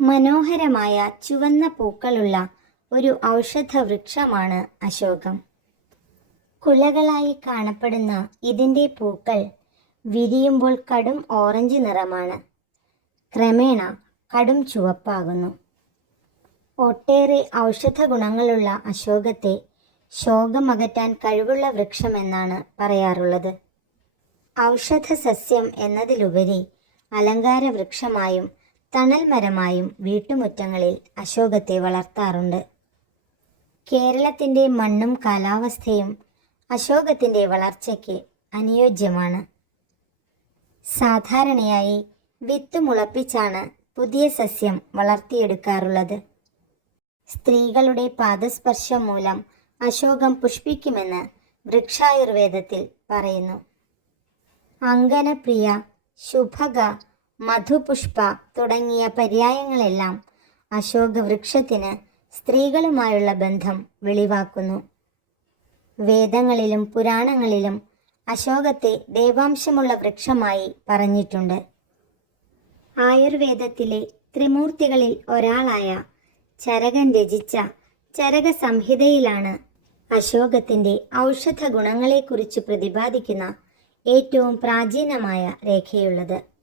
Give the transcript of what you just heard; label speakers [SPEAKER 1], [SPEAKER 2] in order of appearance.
[SPEAKER 1] മനോഹരമായ ചുവന്ന പൂക്കളുള്ള ഒരു ഔഷധ വൃക്ഷമാണ് അശോകം. കുലകളായി കാണപ്പെടുന്ന ഇതിന്റെ പൂക്കൾ വിരിയുമ്പോൾ കടും ഓറഞ്ച് നിറമാണ്. ക്രമേണ കടും ചുവപ്പാകുന്നു. ഒട്ടേറെ ഔഷധ ഗുണങ്ങളുള്ള അശോകത്തെ ശോകമകറ്റാൻ കഴിവുള്ള വൃക്ഷമെന്നാണ് പറയാറുള്ളത്. ഔഷധ സസ്യം എന്നതിലുപരി അലങ്കാര വൃക്ഷമായും തണൽ മരമായും വീട്ടുമുറ്റങ്ങളിൽ അശോകത്തെ വളർത്താറുണ്ട്. കേരളത്തിന്റെ മണ്ണും കാലാവസ്ഥയും അശോകത്തിന്റെ വളർച്ചയ്ക്ക് അനുയോജ്യമാണ്. സാധാരണയായി വിത്ത് മുളപ്പിച്ചാണ് പുതിയ സസ്യം വളർത്തിയെടുക്കാറുള്ളത്. സ്ത്രീകളുടെ പാദസ്പർശം മൂലം അശോകം പുഷ്പിക്കുമെന്ന് വൃക്ഷായുർവേദത്തിൽ പറയുന്നു. അങ്കനപ്രിയ ശുഭക മധുപുഷ്പ തുടങ്ങിയ പര്യായങ്ങളെല്ലാം അശോക വൃക്ഷത്തിന് സ്ത്രീകളുമായുള്ള ബന്ധം വെളിവാക്കുന്നു. വേദങ്ങളിലും പുരാണങ്ങളിലും അശോകത്തെ ദേവാംശമുള്ള വൃക്ഷമായി പറഞ്ഞിട്ടുണ്ട്. ആയുർവേദത്തിലെ ത്രിമൂർത്തികളിൽ ഒരാളായ ചരകൻ രചിച്ച ചരക സംഹിതയിലാണ് അശോകത്തിന്റെ ഔഷധ ഗുണങ്ങളെക്കുറിച്ച് പ്രതിപാദിക്കുന്ന ഏറ്റവും പ്രാചീനമായ രേഖയുള്ളത്.